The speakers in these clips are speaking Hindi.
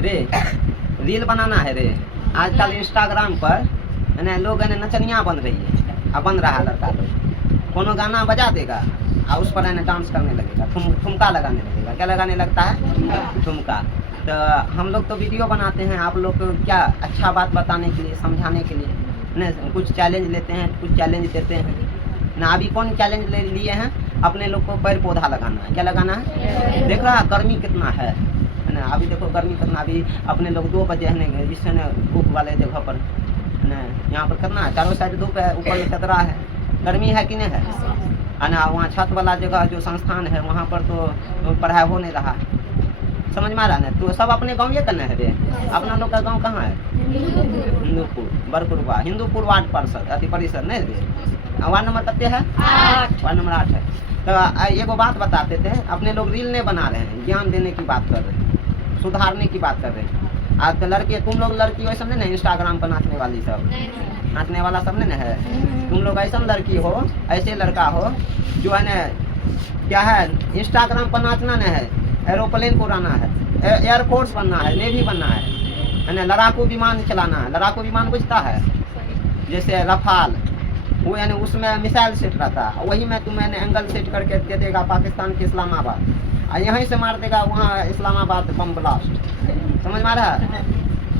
रे रील बनाना है रे। आजकल इंस्टाग्राम पर है ना लोग है नचनिया बन रही है, अब बन रहा है लड़का लोग। कोनो गाना बजा देगा और उस पर है ना डांस करने लगेगा, ठुमका लगाने लगेगा। क्या लगाने लगता है? ठुमका। तो हम लोग तो वीडियो बनाते हैं आप लोग को क्या अच्छा बात बताने के लिए, समझाने के लिए ना, कुछ चैलेंज लेते हैं, कुछ चैलेंज देते हैं ना। अभी कौन चैलेंज ले लिए हैं? अपने लोग को पेड़ पौधा लगाना है। क्या लगाना है? देख रहा गर्मी कितना है ना। अभी देखो गर्मी कितना, अभी अपने लोग 2 बजे है ना जिससे ना धूप वाले जगह पर ना, यहाँ पर कितना है, चारों साइड धूप है, ऊपर में चदरा है, गर्मी है कि नहीं है ना। वहाँ छत वाला जगह जो संस्थान है वहाँ पर तो पढ़ाई हो नहीं रहा, समझ में आ रहा है। तो सब अपने गाँव ये करना है रे। अपना लोग का गाँव कहाँ है? हिंदूपुर, बरकुरवा, हिंदूपुर वार्ड पार्षद अति परिषद नहीं रे। वार्ड नंबर कितने है? 8। वार्ड नंबर 8 है। तो एगो बात बताते थे, अपने लोग रील नहीं बना रहे हैं, ज्ञान देने की बात कर रहे हैं, सुधारने की बात कर रहे हैं। आज तो लड़के, तुम लोग लड़की वैसे नहीं ना इंस्टाग्राम पर नाचने वाली सब, नाचने वाला सब नहीं है। तुम लोग ऐसा लड़की हो, ऐसे लड़का हो जो है ना क्या है इंस्टाग्राम पर नाचना नहीं है, एरोप्लेन उड़ाना है, एयरफोर्स बनना है, नेवी बनना है ना, लड़ाकू विमान चलाना है। लड़ाकू विमान बुझता है जैसे रफाल, वो यानी उसमें मिसाइल सेट रहता है, वही में तुम्हें एंगल सेट करके दे देगा पाकिस्तान के इस्लामाबाद, और यहीं से मार देगा वहाँ इस्लामाबाद बम ब्लास्ट। समझ में आ रहा है?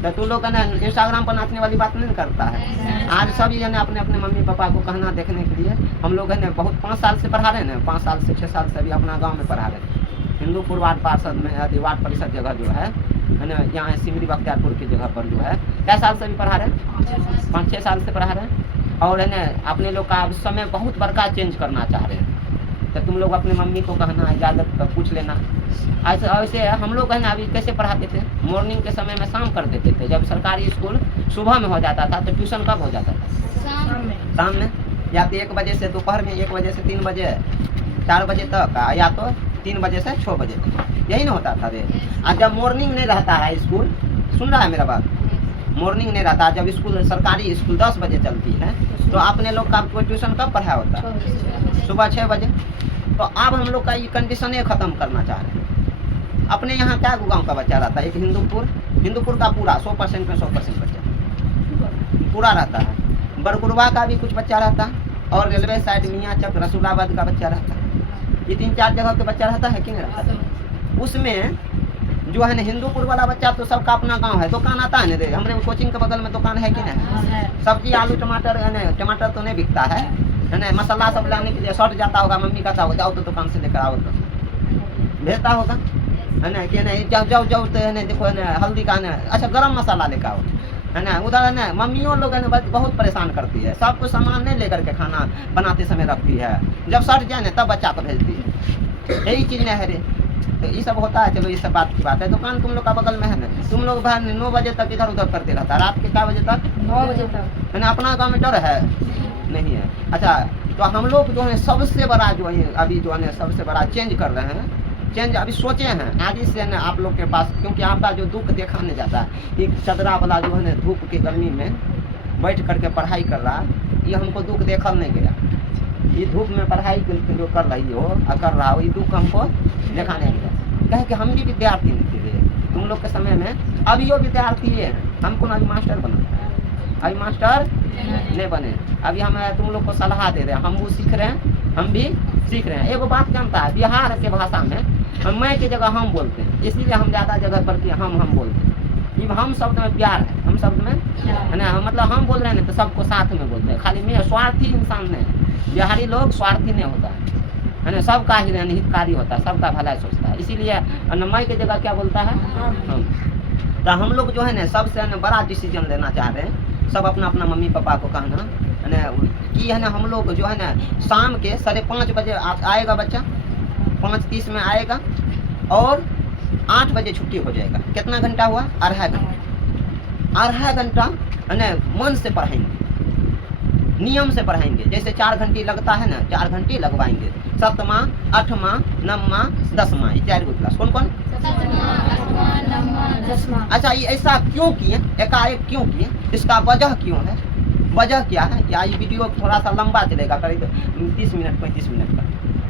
तो तू लोग ना इंस्टाग्राम पर नाचने वाली बात नहीं करता है। आज सब ये ना अपने अपने मम्मी पापा को कहना देखने के लिए हम लोग है ना बहुत 5 साल से पढ़ा रहे हैं ना, 5 साल से 6 साल से अभी अपना गाँव में पढ़ा रहे हैं। हिंदूपुर वार्ड पार्षद में वार्ड परिषद जगह जो है ना, यहाँ सिमरी बख्तियारपुर की जगह पर जो है क्या साल से भी पढ़ा रहे हैं? 5-6 साल से पढ़ा रहे हैं। और है ना अपने लोग का समय बहुत बड़का चेंज करना चाह रहे हैं। तो तुम लोग अपने मम्मी को कहना, इजाज़त पूछ लेना। ऐसे हम लोग है ना अभी कैसे पढ़ाते थे, मॉर्निंग के समय में शाम कर देते थे। जब सरकारी स्कूल सुबह में हो जाता था तो ट्यूशन कब हो जाता था? शाम में। या तो 1 बजे से दोपहर में 1 बजे से 3 बजे 4 बजे तक, या तो 3 बजे से 6 बजे तक, यही ना होता था रे। आज जब मॉर्निंग नहीं रहता है स्कूल, सुन रहा है मेरा बात, मॉर्निंग नहीं रहता, जब स्कूल सरकारी स्कूल 10 बजे चलती है तो अपने लोग का ट्यूशन कब पढ़ाया होता है? सुबह 6 बजे। तो अब हम लोग का ये कंडीशन ख़त्म करना चाह रहे हैं। अपने यहाँ क्या गाँव का बच्चा रहता है? एक हिंदूपुर का पूरा 100% में 100% बच्चा पूरा रहता है। बरकुरवा का भी कुछ बच्चा रहता है, और रेलवे साइड मियाँ चक रसूलाबाद का बच्चा रहता है। ये 3-4 जगह के बच्चा रहता है कि नहीं रहता? उसमें जो है ना हिंदूपुर वाला बच्चा तो सबका अपना गांव है, दुकान आता है ना रे। हमारे कोचिंग के बगल में दुकान है कि नहीं? सब्जी आलू टमाटर है ना, टमाटर तो नहीं बिकता है ना, मसाला सब लाने के लिए शॉर्ट जाता होगा, मम्मी कहता होगा जाओ तो दुकान से लेकर आओ, तो भेजता होगा है ना कि नहीं जाओ तो है ना देखो है ना हल्दी का ना, अच्छा गरम मसाला लेकर आओ है ना। उधर है ना मम्मियों लोग है ना बहुत परेशान करती है, सब कुछ सामान नहीं लेकर के खाना बनाते समय रखती है, जब सट जाए ना तब बच्चा को भेजती है। यही चीज़ नहीं है रे। तो ये सब होता है। चलो ये सब बात की बात है। दुकान तुम लोग का बगल में है ना, तुम लोग भाई 9 बजे तक इधर उधर करते रहता है, रात के क्या बजे तक? 9 बजे तक है ना। अपना गाँव में डर है नहीं है? अच्छा, तो हम लोग जो है सबसे बड़ा जो है अभी जो है सबसे बड़ा चेंज कर रहे हैं। चेंज अभी सोचे हैं आगे से ना आप लोग के पास, क्योंकि आपका जो दुख देखा नहीं जाता है। एक चदरा वाला जो है ना धूप के गर्मी में बैठ करके पढ़ाई कर रहा, ये हमको दुख देखा नहीं गया। ये धूप में पढ़ाई जो कर रही हो कर रहा हो, ये दुख हमको देखा नहीं गया। कहे कि हम भी विद्यार्थी नहीं थे तुम लोग के समय में, अभी यो विद्यार्थी है, हमको ना अभी मास्टर बना, अभी मास्टर नहीं बने। अभी हम तुम लोग को सलाह दे रहे हैं, हम वो सीख रहे हैं, हम भी सीख रहे हैं। एगो बात जानता है, बिहार के भाषा में मैं की जगह हम बोलते हैं, इसीलिए हम ज़्यादा जगह पर कि हम बोलते हैं। हम शब्द में प्यार है, हम शब्द में है ना, मतलब हम बोल रहे हैं ना तो सबको साथ में बोलते हैं। खाली मैं स्वार्थी इंसान नहीं, बिहारी लोग स्वार्थी नहीं होता है ना, सबका ही हितकारी होता है, सबका भला सोचता है। इसीलिए मैं की जगह क्या बोलता है हम। तो हम लोग जो है ना सबसे बड़ा डिसीजन लेना चाह रहे हैं, सब अपना अपना मम्मी पापा को कहना है ना कि है ना हम लोग जो है ना शाम के 5:30 बजे आएगा बच्चा, 5:30 में आएगा और 8 बजे छुट्टी हो जाएगा। कितना घंटा हुआ? 2.5 घंटा है ना मन से पढ़ाएंगे, नियम से पढ़ाएंगे। जैसे 4 घंटे लगता है ना, 4 घंटे लगवाएंगे। 7वां 8वां 9वां 10वां, ये 4 क्लास। कौन कौन? 10वां। अच्छा, ये ऐसा क्यों किए, एकाएक क्यों किए, इसका वजह क्यों है, वजह क्या है? या ये वीडियो थोड़ा सा लंबा चलेगा, करीब 30 मिनट 35 मिनट का।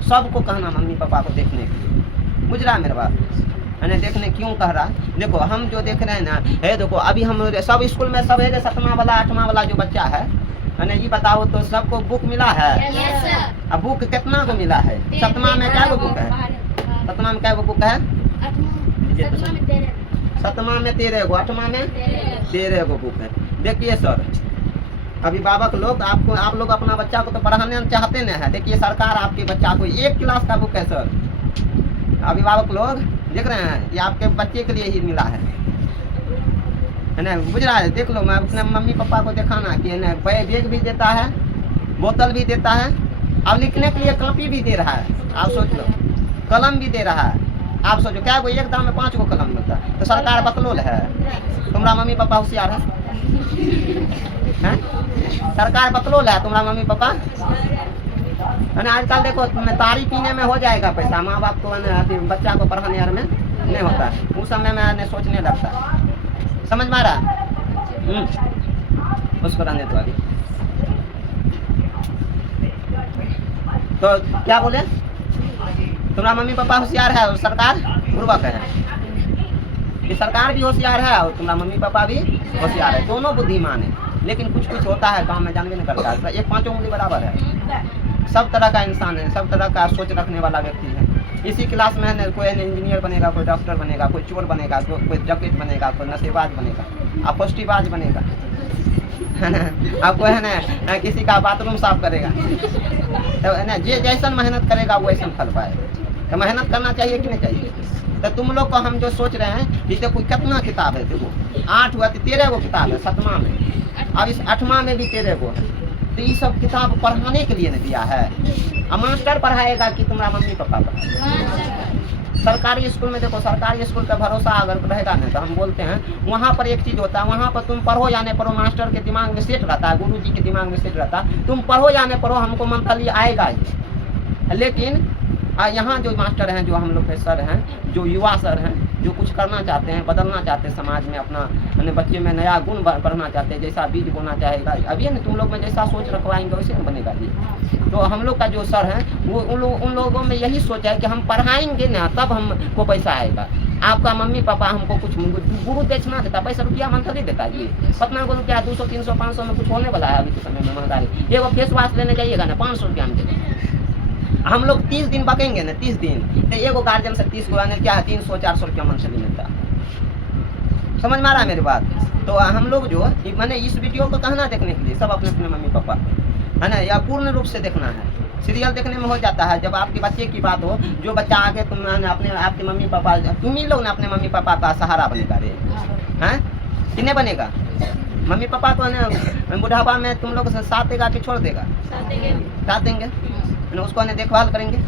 सबको कहना मम्मी पापा को देखने के लिए, बुझ रहा है मेरा बात मैंने देखने क्यों कह रहा है, देखो हम जो देख रहे हैं ना है, देखो अभी हम सब स्कूल में सब है, 7वां वाला 8वां वाला जो बच्चा है मैंने ये बताओ तो सबको बुक मिला है। अब बुक कितना को मिला है? 7वां में क्या बुक है? 7वां में क्या बुक है? 7वां में 13 गो, 8वां में 13 गो बुक है। देखिए सर अभिभावक लोग आप लोग अपना बच्चा को तो पढ़ाने चाहते नहीं है, देखिए सरकार आपके बच्चा को 1 क्लास का बुक है सर। अभिभावक लोग देख रहे हैं, ये आपके बच्चे के लिए ही मिला है ना, बुझ रहा है? देख लो, मैं अपने मम्मी पापा को दिखाना कि ना बैग भी देता है, बोतल भी देता है, अब लिखने के लिए कॉपी भी दे रहा है। आप सोच लो, कलम भी दे रहा है। आप सोचो क्या कोई एक दाम में 5 गो कलम मिलता है? तो सरकार बकलोल है, तुम्हारा मम्मी पापा होशियार है? सरकार बकलोल है, तुम्हारा मम्मी पापा आजकल देखो तारी पीने में हो जाएगा पैसा, माँ बाप को बच्चा को पढ़ाने यार में नहीं होता है, उस समय में सोचने लगता। समझ में आ रहा? उसको रहने दो अभी। तो क्या बोले, तुम्हारा मम्मी पापा होशियार है और सरकार बुर्बक है? कि सरकार भी होशियार है और तुम्हारा मम्मी पापा भी होशियार है, दोनों बुद्धिमान है। लेकिन कुछ कुछ होता है गांव में, जानवे नहीं करता है, एक 5 उंगली बराबर है। सब तरह का इंसान है, सब तरह का सोच रखने वाला व्यक्ति है। इसी क्लास में है, कोई इंजीनियर बनेगा, कोई डॉक्टर बनेगा, कोई चोर बनेगा, कोई डकैत बनेगा, कोई नशेबाज बनेगा, आप पोस्टीबाज बनेगा, है ना? आप कोई है ना किसी का बाथरूम साफ करेगा, तो है ना जे जैसा मेहनत करेगा वैसा फल पाएगा। तो मेहनत करना चाहिए कि नहीं चाहिए? तो तुम लोग को हम जो सोच रहे हैं कि देखो कितना किताब है, देखो 8 हुआ 13 गो किताब है 7वां में, अब इस 8वां में भी 13 गो है। तो ये सब किताब पढ़ाने के लिए नहीं दिया है। अब मास्टर पढ़ाएगा कि तुम्हारा मम्मी पापा पढ़ाएगा? सरकारी स्कूल में देखो, सरकारी स्कूल का भरोसा अगर रहेगा ना, तो हम बोलते हैं वहाँ पर एक चीज़ होता है, वहाँ पर तुम पढ़ो या नहीं पढ़ो, मास्टर के दिमाग में सेट रहता है, गुरुजी के दिमाग में सेट रहता है, तुम पढ़ो या नहीं पढ़ो हमको मंथली आएगा ही। लेकिन यहाँ जो मास्टर हैं, जो हम लोग के सर हैं, जो युवा सर हैं, जो कुछ करना चाहते हैं, बदलना चाहते हैं समाज में, अपना बच्चे में नया गुण बढ़ना चाहते हैं, जैसा बीज बोना चाहेगा अभी है ना, तुम लोग में जैसा सोच रखवाएंगे वैसे न बनेगा ये। तो हम लोग का जो सर हैं वो उन लोगों में यही सोच है कि हम पढ़ाएंगे ना तब हमको पैसा आएगा। आपका मम्मी पापा हमको कुछ गुरु दक्षिणा देता, पैसा रुपया मंथली देता जी, कितना को रुपया 200 300 500 में कुछ होने वाला है अभी के समय में महंगाई। ये वो फेस वाश लेने जाइएगा ना 500 रुपया में देगा। हम लोग 30 दिन बकेंगे ना, 30 दिन तो एगो गार्जियन से 30 को आने क्या है 300-400 रुपया मंथली मिलता। समझ में आ रहा है मेरी बात? तो हम लोग जो मैंने इस वीडियो को कहना देखने के लिए सब अपने अपने मम्मी पापा है ना, या पूर्ण रूप से देखना है। सीरियल देखने में हो जाता है, जब आपके बच्चे की बात हो, जो बच्चा आगे तुम अपने आपके मम्मी पापा, तुम ही लोग ना अपने मम्मी पापा का सहारा बनेगा रे, हैं कि नहीं बनेगा? मम्मी पापा को ना बुढ़ापा में तुम लोग साथ देगा कि छोड़ देगा? साथ देंगे, उसको देखभाल करेंगे।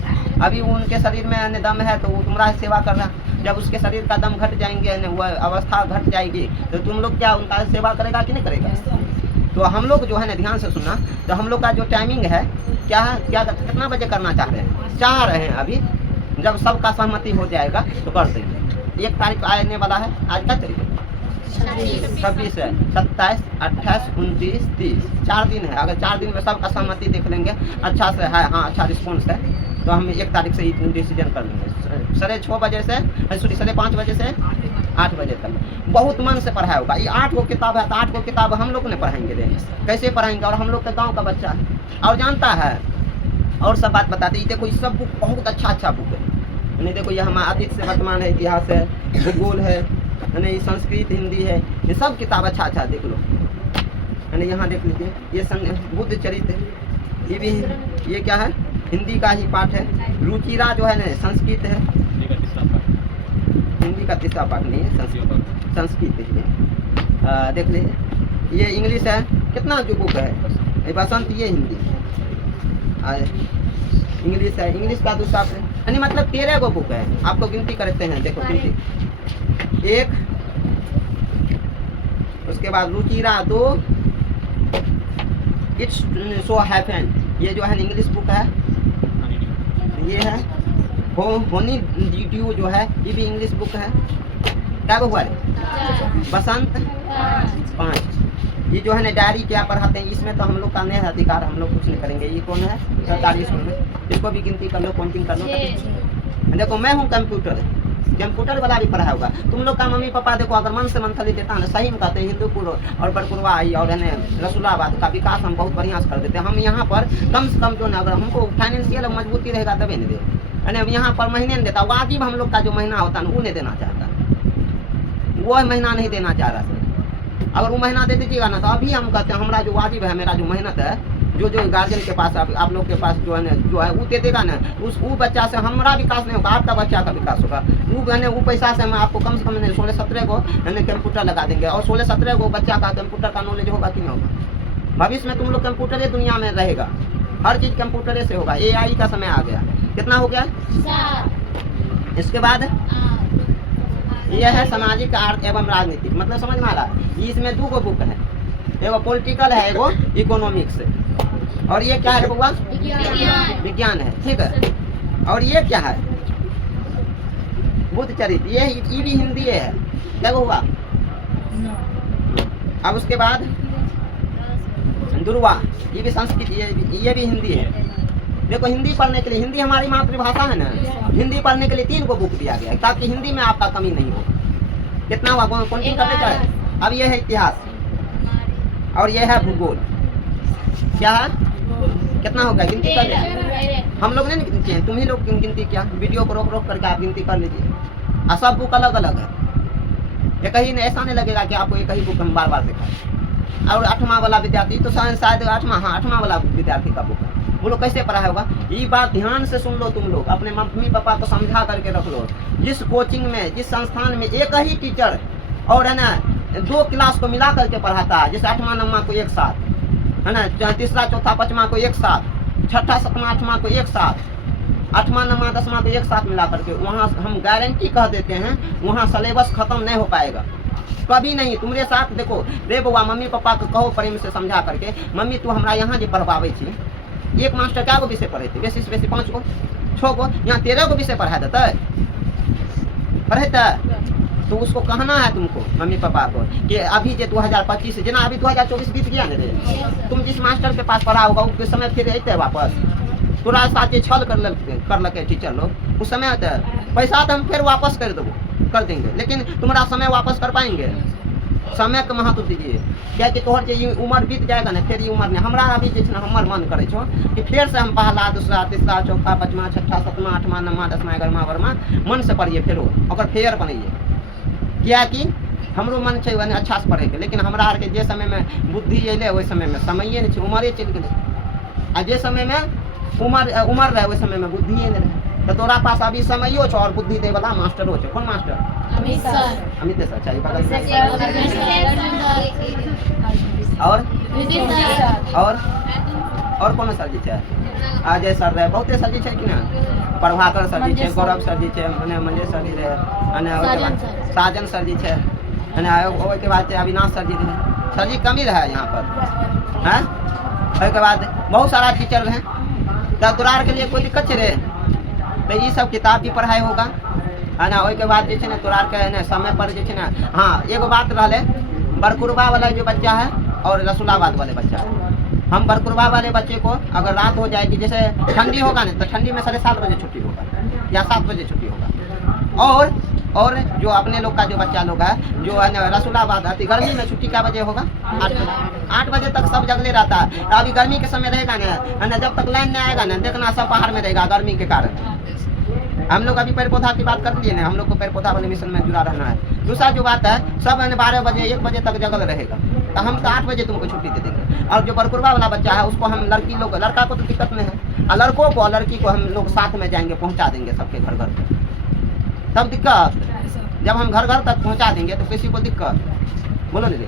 अभी उनके शरीर में दम है तो वो तुम्हारा सेवा कर रहा, जब उसके शरीर का दम घट जाएंगे, वह अवस्था घट जाएगी, तो तुम लोग क्या उनका सेवा करेगा कि नहीं करेगा? तो हम लोग जो है ना ध्यान से सुनना, तो हम लोग का जो टाइमिंग है क्या है, क्या कितना बजे करना चाह रहे हैं अभी, जब सबका सहमति हो जाएगा तो कर देंगे। 1 तारीख आने वाला है, आज क्या तारीख है? 26 है, 27, 28, 29, 30, 4 दिन है। अगर 4 दिन में सबका सहमति देख लेंगे, अच्छा से है, हाँ अच्छा रिस्पॉन्स है, तो हम 1 तारीख से ही डिसीजन कर लेंगे। 6:30 बजे से 5:30 बजे से 8 बजे तक बहुत मन से पढ़ाया होगा। ये 8 गो किताब है, तो 8 गो किताब हम लोग ने पढ़ाएंगे, कैसे पढ़ाएंगे? और हम लोग का गाँव का बच्चा और जानता है और सब बात बताते हैं। देखो ये सब बुक बहुत अच्छा बुक है, नहीं देखो ये हमारा अतीत से वर्तमान है, इतिहास है, भूगोल है, नहीं संस्कृत हिंदी है, ये सब किताब अच्छा देख लो, है यहाँ देख लीजिए। ये बुद्ध चरित्र, ये भी ये क्या है, हिंदी का ही पाठ है। रुचिरा जो है ना संस्कृत है, हिंदी का तीसरा पाठ नहीं है, संस्कृत है। देख लीजिए ये इंग्लिश है, कितना जो बुक है, ये बसंत, ये हिंदी इंग्लिश है, इंग्लिश का दूसरा यानी मतलब 13 गो बुक है। आपको गिनती करते हैं, देखो गिनती 1, उसके बाद रुचिरा 2, इट्स सो हैपन, ये जो है इंग्लिश बुक है, ये है होनी ड्यू जो है, ये भी इंग्लिश बुक है। क्या हुआ है? बसंत 5, ये जो है ना डायरी क्या पढ़ाते हैं, इसमें तो हम लोग का नहीं है अधिकार, हम लोग कुछ नहीं करेंगे। ये कौन है? सरकारी स्कूल में, इसको भी गिनती कर लो, काउंटिंग कर लो। देखो मैं हूँ कंप्यूटर, कंप्यूटर वाला भी पढ़ा होगा। तुम लोग का मम्मी पापा देखो अगर मन से मंथली देता ना, सही में कहते हैं हिंदूपुर और बरकुरवाई और रसूलाबाद का विकास हम बहुत बढ़िया से कर देते हैं। हम यहाँ पर कम से कम जो ना अगर हमको फाइनेंशियल मजबूती रहेगा तभी नहीं दे, अब यहाँ पर महीने नहीं देता, वाजिब हम लोग का जो महीना होता है वो नहीं देना चाहता, वो महीना नहीं देना चाह रहा सर। अगर वो महीना दे दीजिएगा ना तो अभी हम कहते हैं हमारा जो वाजिब है, मेरा जो मेहनत है, जो गार्जियन के पास आप लोग के पास जो है वो दे देगा ना, वो बच्चा से हमारा विकास नहीं होगा, आपका बच्चा का विकास होगा। वो पैसा से हम आपको कम से कम 16-17 को कंप्यूटर लगा देंगे, और 16-17 को बच्चा का कंप्यूटर का नॉलेज होगा कि नहीं होगा। भविष्य में तुम लोग कंप्यूटर दुनिया में रहेगा, हर चीज कंप्यूटर से होगा। AI का समय आ गया, कितना हो गया? इसके बाद यह है सामाजिक आर्थ एवं राजनीतिक, मतलब समझ में आ रहा है। इसमें 2 बुक है, एगो पॉलिटिकल है, एगो इकोनॉमिक्स है, और ये क्या है बउआ? विज्ञान है, ठीक है। और ये क्या है? बुद्ध चरित्र, ये भी हिंदी है, क्या हुआ? अब उसके बाद दुर्वा, ये भी संस्कृत, ये भी हिंदी है। देखो हिंदी पढ़ने के लिए, हिंदी हमारी मातृभाषा है ना, हिंदी पढ़ने के लिए 3 को बुक दिया गया है ताकि हिंदी में आपका कमी नहीं हो। कितना हुआ? कौन सी करते चाहे? अब ये है इतिहास, और ये है भूगोल। क्या है? कितना हो गया? गिनती कर लीजिए। हम लोग नहीं गिनते हैं, तुम ही लोग गिनती किया। वीडियो को रोक करके आप गिनती कर लीजिए, और सब बुक अलग अलग है, एक ही नहीं, ऐसा नहीं लगेगा कि आपको एक ही बुक हम बार बार दिखाएं। और 8वां वाला विद्यार्थी तो शायद 8वां वाला विद्यार्थी का बुक है, वो लोग कैसे पढ़ा होगा? ये बात ध्यान से सुन लो, तुम लोग अपने मम्मी पापा को समझा करके रख लो। जिस कोचिंग में, जिस संस्थान में एक ही टीचर और है ना 2 क्लास को मिला करके पढ़ाता है, जैसे 8वां 9वां को एक साथ, है ना, 3रा 4था 5वां को एक साथ, 6ठा 7वां 8वां को एक साथ, 8वां 9वां 10वां को एक साथ मिला करके, वहाँ हम गारंटी कह देते हैं वहाँ सिलेबस खत्म नहीं हो पाएगा कभी नहीं। तुम्हारे साथ देखो रे बउआ, मम्मी पापा को कहो प्रेम से समझा करके, मम्मी तू हमरा यहाँ जो पढ़वावे छी, एक मास्टर क्या को विषय पढ़ेते? बेसी 5 को 6 को, यहाँ 13 को विषय पढ़ा देता है, पढ़ेता। तो उसको कहना है तुमको मम्मी पापा को कि अभी जो 2025 जना अभी 2024 बीत गया ना रे, तुम जिस मास्टर के पास पढ़ा होगा उस समय फिर अते वापस तोरा साथ छल कर लगे टीचर लोग, उस समय पैसा तो हम फिर वापस कर देंगे, लेकिन तुम्हारा समय वापस कर पाएंगे? समय के महत्व दीजिए, क्या कि तोहर जो उम्र बीत जाएगा ना, फिर ये उम्र नहीं। हमारा अभी जैसे हमार मन करे छो कि फिर से हम 1ला 2रा 3रा 4था 5वां 6ठा 7वां 8वां 9वां 10वां 11वां 12वां मन से पढ़िए, फिर और फेयर बनइए। क्या कि हमरो मन छै अच्छा से पढ़े के, लेकिन हमरा आर के जे समय में बुद्धि अइले ओहि समय में समय नहीं छै, उमरे चलि गेलै, आ जे समय में उमर रहे ओहि समय में बुद्धि नहीं रहे। तो तोरा पास अभी समयो छो और बुद्धि दे वाला मास्टरो छो। कौन मास्टर? अमित सर। चाहिए बगल और कौन सर जी छै? अजय सर रहे, बहुते सर जी छै कि ना, प्रभाकर सर जी छै, गौरव सर जी छै, मंजेश सर जी रहे, साजन सर जी छै, ओके बाद अविनाश सर जी रहे। सर जी कमी रहे यहाँ पर है। ओके बाद बहुत सारा टीचर रहे, तो तोरा के लिए कोई दिक्कत छै रे? तो ये सब किताब भी पढ़ाई होगा, है ना। ओके बाद जे छै ना तोरा के ना समय पर जे छै ना, हाँ एगो बात रहले, बरकुरबा वाला जो बच्चा है और रसूलाबाद वाले बच्चा है, हम बरकुरबा वाले बच्चे को अगर रात हो जाएगी, जैसे ठंडी होगा ना तो ठंडी में 7:30 बजे छुट्टी होगा या 7 बजे छुट्टी होगा। और जो अपने लोग का जो बच्चा लोग है जो है ना रसूलाबाद आती, गर्मी में छुट्टी क्या बजे होगा? 8 बजे तक सब जगले रहता है। तो अभी गर्मी के समय रहेगा ना, जब तक लाइन नहीं आएगा ना, देखना सब बाहर में रहेगा गर्मी के कारण। हम लोग अभी पेड़ पौधा की बात कर लिए ना, हम लोग को पेड़ पौधा वाले मिशन में जुड़ा रहना है। दूसरा जो बात है, सब 12 बजे 1 बजे तक जगल रहेगा, तो हम तो 8 बजे तुमको छुट्टी दे देंगे। और जो बरकुरबा वाला बच्चा है उसको हम लड़की लोग, लड़का को तो दिक्कत नहीं है, और लड़कों को लड़की को हम लोग साथ में जाएंगे, पहुँचा देंगे सबके घर घर तक। तब दिक्कत, जब हम घर घर तक पहुँचा देंगे तो किसी को दिक्कत? बोलो नहीं,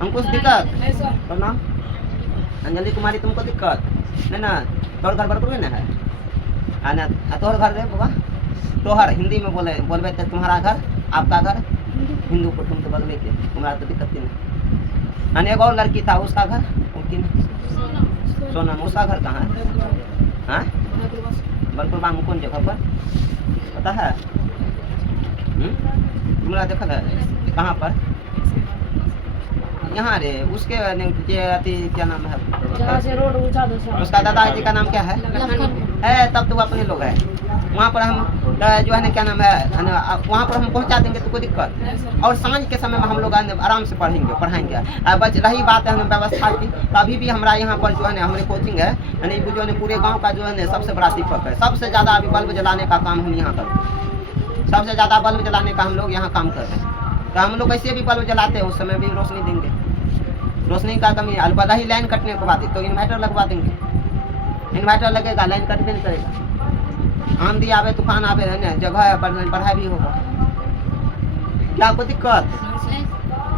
हमको दिक्कत? तो नाम अंजलि कुमारी, तुमको दिक्कत नहीं ना? तोहर घर बरकुर ना है ना, तोहर घर रे बाबा, तोहर हिंदी में बोलबे तो तुम्हारा घर, आपका घर हिंदू को, तुम तो बगले के, तुम्हारा तो दिक्कत नहीं। एक और लड़की था, उसका घर सोनम, उसका घर कहाँ है? बरकुरबा में कौन जगह पर पता है? तुम्हारा देखा है कहाँ पर? यहाँ रे उसके क्या नाम है उसका दादाजी का नाम क्या है? है तब तो वो अपने लोग हैं। वहाँ पर हम जो है ना क्या नाम है ना, वहाँ पर हम पहुँचा देंगे तो कोई दिक्कत। और सांझ के समय में हम लोग आराम से पढ़ाएंगे। बच रही बात है ना व्यवस्था की, तो अभी भी हमारा यहाँ पर जो है ना हमारी कोचिंग है यानी जो है पूरे गाँव का जो है ना सबसे बड़ा दीपक है। सबसे ज़्यादा अभी बल्ब जलाने का काम हम यहाँ करते हैं। सबसे ज़्यादा बल्ब जलाने का हम लोग यहाँ काम कर रहे हैं। तो हम लोग ऐसे भी बल्ब जलाते हैं, उस समय भी रोशनी देंगे। रोशनी का कमी अलबत्ता ही लाइन कटने के बाद तो इन्वर्टर लगवा देंगे। इन्वर्टर लगेगा, लाइन कटबे नहीं करेगा। आंधी आवे तूफान आवे है ना, जगह पर पढ़ाई भी होगा, क्या कोई दिक्कत।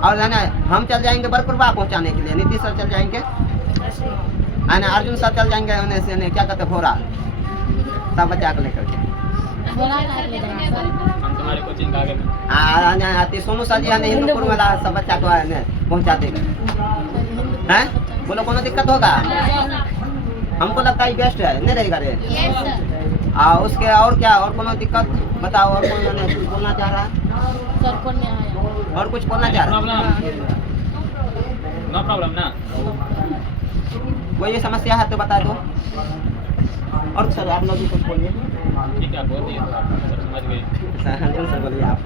और है ना हम चल जाएंगे बरकुरबा पहुँचाने के लिए, नीतीश सर चल जाएंगे है ना, अर्जुन सर चल जाएंगे होने से क्या कहते भोरा, सब बच्चा को लेकर के हमारे कोचिंग आगे सोनू सर जी है हिंदूपुर में सब बच्चा को पहुँचा देगा। हैं बोलो कोनो दिक्कत होगा? हमको लगता है बेस्ट है, नहीं रहेगा रे। उसके और क्या और कोनो दिक्कत बताओ, और कौन कुछ बोलना चाह रहा है? और कुछ बोलना चाह रहा है? नो प्रॉब्लम ना, कोई समस्या है तो बता दो। और सर आप लोग भी कुछ बोलिए। ठीक है आप बोल दिए, सब समझ गए। सर बोलिए आप।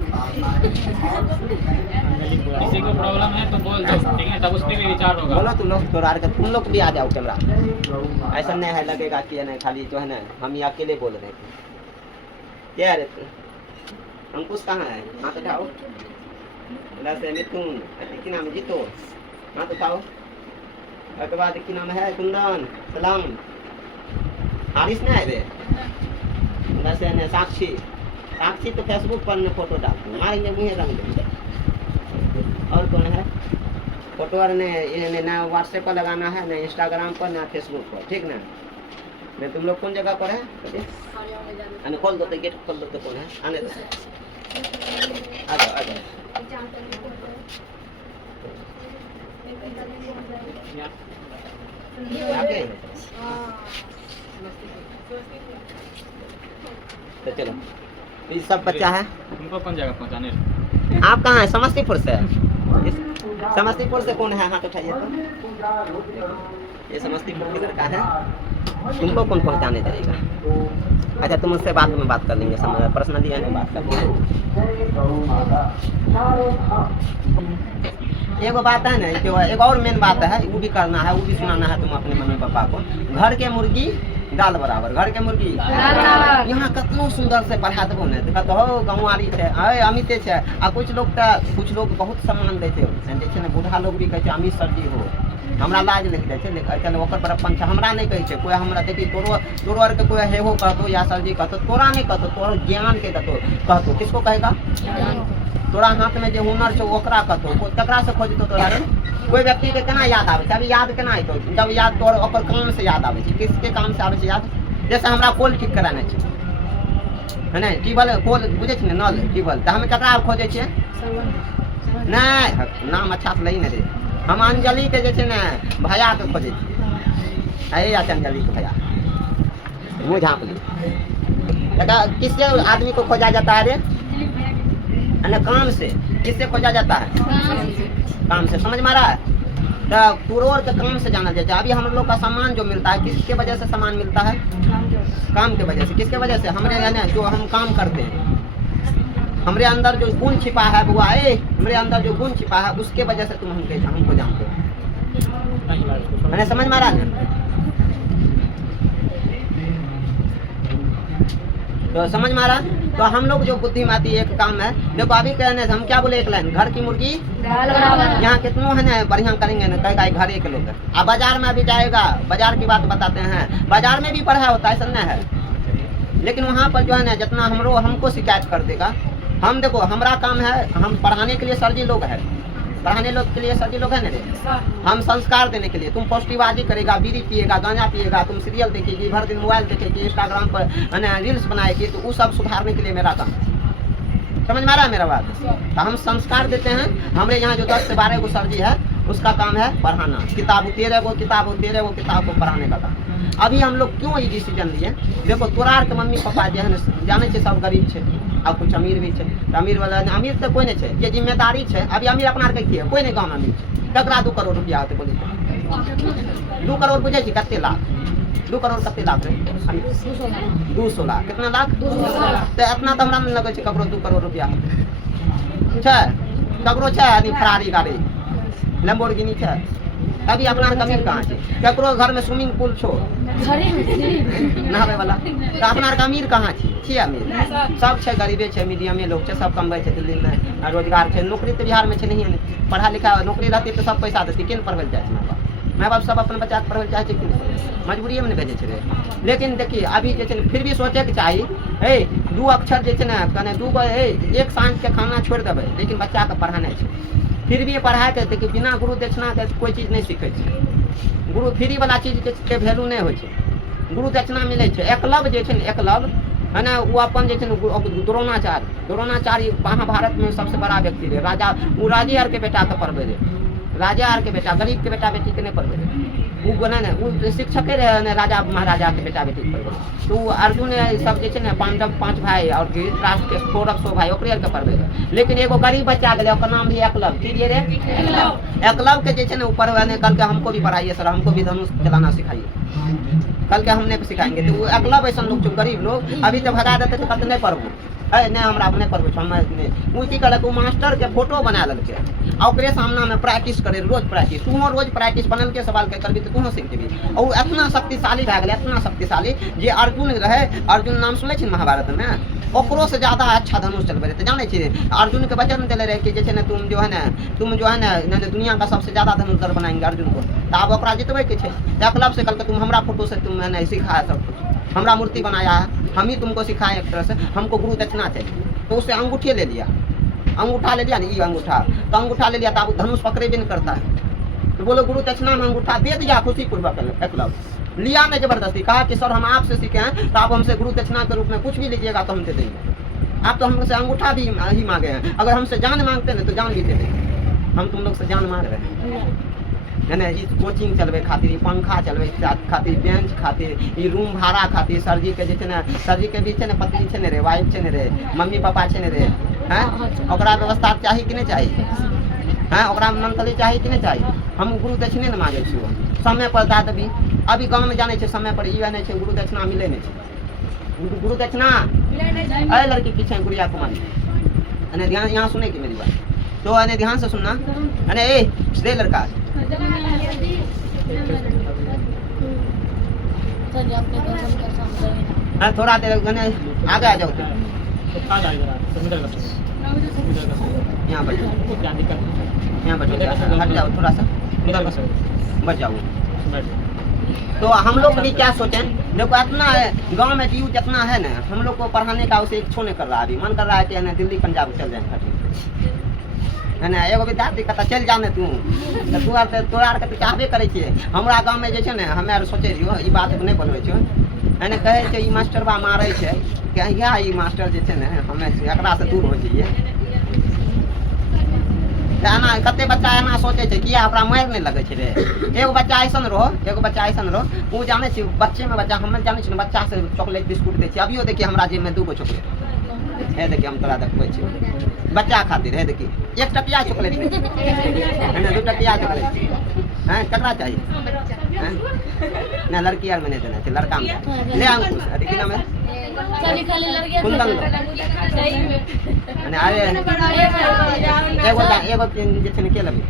किसी को प्रॉब्लम है तो बोल दो, ठीक है, तब उस पर भी विचार होगा। बोलो तुम लोग थोड़ा, तुम लोग भी आ जाओ कैमरा। ऐसा नहीं है लगेगा कि है खाली जो है ना हम ही अकेले बोल रहे थे। क्या रे तुम अंकुश कहाँ है? हाथ उठाओ। मिथुन की नाम है जीतो, हाथ उठाओ। उसके बाद की नाम है कुंदन सलाम, हारिस नहीं है रे। ने साक्षी, साक्षी तो फेसबुक पर ने फोटो डालते मारेंगे मुँह रंग देंगे। और कौन है? फोटो और ने ना व्हाट्सएप पर लगाना है, ना इंस्टाग्राम पर, ना फेसबुक पर, ठीक ना। मैं तुम लोग कौन जगह पर है? अने खोल दो तो गेट खोल दो तो कौन है? आने दो, आ जाओ आ जाओ। आगे तो चलो ये सब बच्चा है। तुमको कौन जगह पहुँचाने? आप कहाँ है? समस्तीपुर से। समस्तीपुर से कौन है? हाथ उठाइए तो। ये समस्तीपुर किधर का है? तुमको कौन पहुँचाने जाएगा? अच्छा तुम उससे बाद में बात कर लेंगे, समझ पर्सनली है बात कर लेंगे। एगो बात है ना कि एक और मेन बात है, वो भी करना है, वो भी सुनाना है तुम अपने मम्मी पापा को। घर के मुर्गी दाल बराबर, घर के मुर्गी यहाँ कितना सुंदर से पढ़ा देवो ने तो कहते हो गंवारी है, अरे अमिते है। आ कुछ लोग बहुत सम्मान देते जैसे ना बूढ़ा लोग भी कहते अमित सर जी हो, हमरा लाज लग जाए। चलो ओकर बड़प्पन छै, हमरा नहीं कहै छै कोई। हमरा देखी तोरो आर के कोई हे हो कहतो या सर जी कहतो, तोरा नहीं कहतो, तोरा ज्ञान के कहतो। किसको कहेगा? तोरा हाथ में जो हुनर छो ओकरा कहतो। ककरा से खोजतो तोरा रे? कोई व्यक्ति के केना याद आवे छै? अभी याद केना हेतौ? जब याद तोर ओकर काम से याद आवे छै। किसके काम से आवे छै याद? जैसे हमरा पोल ठीक कराना छै है ना, टेबल पोल बुझे छै नल टेबल, तो हम ककरा खोजे छियै? नहीं नाम अच्छा से नहीं रे, हम अंजलि के जैसे ना भैया के खोजे छियै। अरे अंजलि के भैया मुँह झाँप ली। किससे आदमी को खोजा जाता है रे? काम से। किससे खोजा जाता है? काम से। समझ में आ रहा है? तुरोर के काम से जाना जाता है। अभी हम लोग का सामान जो मिलता है किसके वजह से सामान मिलता है? काम के वजह से। किसके वजह से? हमरे जो हम काम करते हैं, हमरे अंदर जो गुण छिपा है बुआ, हमरे अंदर जो गुण छिपा है उसके वजह से तुम हमको जानते हो। मैंने समझ में आ रहा है? तो समझ में आ रहा? तो हम लोग जो बुद्धिमाती एक काम है, देखो अभी कहने से हम क्या बोले, एक लाइन घर की मुर्गी यहाँ कितनों है ना बढ़िया करेंगे ना, कहेगा घर एक लोग। अब बाजार में अभी जाएगा, बाजार की बात बताते हैं, बाजार में भी पढ़ाई होता है, ऐसा नहीं है। लेकिन वहाँ पर जो है ना जितना हमको शिकायत कर देगा। हम देखो हमारा काम है, हम पढ़ाने के लिए सर जी लोग है, पढ़ाने लोग के लिए सर जी लोग है ना, हम संस्कार देने के लिए। तुम पौष्टिकबाजी करेगा, बीड़ी पिएगा, गांजा पिएगा, तुम सीरियल देखेगी, भर दिन मोबाइल देखेगी, इंस्टाग्राम पर रील्स बनाएगी, तो वो सब सुधारने के लिए मेरा काम। समझ में आ रहा है मेरा बात? तो हम संस्कार देते हैं। हमारे यहाँ जो 10 से 12 गो सर जी है उसका काम है पढ़ाना। किताब 13 गो किताब को पढ़ाने का काम। अभी हम लोग क्यों ये डिसीजन लिए? देखो तोरार के मम्मी पापा जो है जाने छे सब गरीब छे, अब कुछ अमीर भी छे। अमीर वाला अमीर तो कोई नहीं छे, ये जिम्मेदारी छे। अभी अमीर अपना के किए कोई नहीं गाँव में अमीर छे। ककरा 2 करोड़ रुपया होते बोली 2 करोड़ बुझे छी कते लाख? 2 करोड़ कते लाख रे 200 लाख कितना लाख तो इतना तो हमरा नहीं लगे छै ककरो 2 करोड़ रुपया छै ककरो छै यानी फरारी गाड़ी लैम्बोर्गिनी छै अभी अपना कमीर कहाँ छै ककरो घर में स्विमिंग पूल छो नहावे वाला तो अपना अमीर कहाँ छी अमीर सब छै गरीबे छै मीडियमे लोग छै सब कमबै छै दिल्ली में रोजगार छै नौकरी तो बिहार में छै नहीं पढ़ा लिखा नौकरी रहती तो सब पैसा देती केन पढ़बै जाइ छै माय बाप सब अपन बच्चा के पढ़बै चाहे छै कि मजबूरी में भेजे छै लेकिन देखिए अभी जे छै फिर भी सोचे के चाही 2 अक्षर जे छै ने कने 2 गो एक सांझ के खाना छोड़ देबै लेकिन बच्चा के पढ़ाना छै फिर भी पढ़ाई के देखिए बिना गुरु दक्षिणा के कोई चीज नहीं सीखे छै गुरु फ्री वाला चीज के वैल्यू नहीं होइ छै गुरु दक्षिणा मिले छै एकलव्य जे छै ने एकलव्य है ना वो अपन जे छै ने द्रोणाचार्य महाभारत में सबसे बड़ा व्यक्ति रहे राजा वो राजे आर के बेटा के पढ़बे रहे राजा आर के बेटा गरीब के बेटा बेटी के नहीं पढ़बे रहे वो नहीं वो शिक्षके रहे राजा महाराजा के बेटा बेटी के पढ़बे तो अर्जुन सब जे छै ने पांडव 5 भाई और धृतराष्ट्र के 16 भाई ओकरे आर के पढ़बे रहे लेकिन एगो गरीब बच्चा गेले ओकर नाम भी एकलव्य की रे एकलव्य के जे छै ने ऊपर वाले कल के हमको भी पढ़ाइए सर हमको भी धनुष चलाना सिखाइए कल के हमने सिखाएंगे तो एकलव्य ऐसा लोग जो गरीब लोग अभी तो भगा देते तो कहते नहीं पढ़बू नहीं हमरा अपने पढ़बे हम उ की कहलक उ मास्टर के फोटो बना लेलके आ ओकरे सामने में प्रैक्टिस करे रोज प्रैक्टिस तू रोज प्रैक्टिस बनल के सवाल के करबी तो तू सीख जेबी और इतना शक्तिशाली भए गेलै इतना शक्तिशाली जे अर्जुन रहे अर्जुन नाम सुनै छी महाभारत में ओकरो से ज्यादा अच्छा धनुष चलबे रहे जाने छी अर्जुन के वचन देले रहे कि जे छै ने तुम जो है ना दुनिया का सबसे ज्यादा धनुर्धर बनाएंगे अर्जुन को तो अब ओकरा जितबे के छै एकलव्य से कल के तुम हमरा फोटो से तुम ने सिखाया सब कुछ हमरा मूर्ति बनाया है हम ही तुमको सिखाए एक तरह से हमको गुरु दक्षिणा चाहिए तो उससे अंगूठी ले लिया अंगूठा ले लिया ना ये अंगूठा तो अंगूठा ले लिया तो अब धनुष पकड़े भी नहीं करता है तो बोलो गुरु दक्षिणा में अंगूठा दे दिया खुशी पूर्वक एकलव्य लिया नहीं जबरदस्ती कहा कि सर हम आपसे सीखे हैं तो आप हमसे गुरु दक्षिणा के रूप में कुछ भी लीजिएगा तो हम दे देंगे आप तो हमसे अंगूठा भी ही मांगे हैं अगर हमसे जान मांगते हैं तो जान भी दे देंगे हम तुम लोग से जान मांग रहे हैं है ना कोचिंग चलबे खातिर पंखा चलबे खातिर बेंच खातिर रूम भाड़ा खातिर सर जी के जे छै ने सर जी के भी छै ने पत्नी छै ने रे वाइफ छै ने रे मम्मी पापा छै ने रे हैं ओकरा व्यवस्था चाहिए कि नहीं चाहिए हैं ओकरा मंथली चाहिए कि नहीं चाहिए हम गुरु दक्षिणे ने मांगे छियै समय पर दए देबी अभी गाँव में जाने छै समय पर ई नहीं छै गुरु दक्षिणा मिले नहीं छै गुरु दक्षिणा अरे लड़की पीछे गुड़िया कुमारी ध्यान यहाँ सुने की मेरी बात तो ध्यान से सुनना ए दे लड़का थोड़ा देर आगे आ जाओ यहाँ बैठो हट जाओ थोड़ा सा बच जाओ तो हम लोग भी क्या सोचें देखो इतना है गांव में ड्यू जितना है ना हम लोग को पढ़ाने का उसे इच्छा नहीं कर रहा अभी मन कर रहा है कि ना दिल्ली पंजाब चल जाए है ना एगो विद्यार्थी कहता चल जाने तू तोरा आर के चाहबे करे छियै हमरा गाँव में जे छै ने हमे आर सोचे रहियो ई बात नहीं बनबै छियो है ना कहे छै ई मास्टरबा मारै छै क्या ई मास्टर जे छै ने हमे एकरा से दूर हो जाइए एना कते बच्चा एना सोचे छै किया ओकरा मारि नहीं लगे छै रे एगो बच्चा ऐसन रहो वो जाने छी बच्चे में बच्चा हम जाने छी बच्चा से चॉकलेट बिस्कुट दे छी अभियो देखिए हमरा जेब में 2 गो चॉकलेट है देखिए हम तोरा देखबै छी बच्चा खातिर है देखिए 1 टकिया चॉकलेट है ना 2 टकिया चॉकलेट हैं ककरा चाहिए ना लड़की आर में नहीं देना चाहिए लड़का में ले अंकुश अरे की नाम है कुंदन अरे एगो जे छै ने के लबी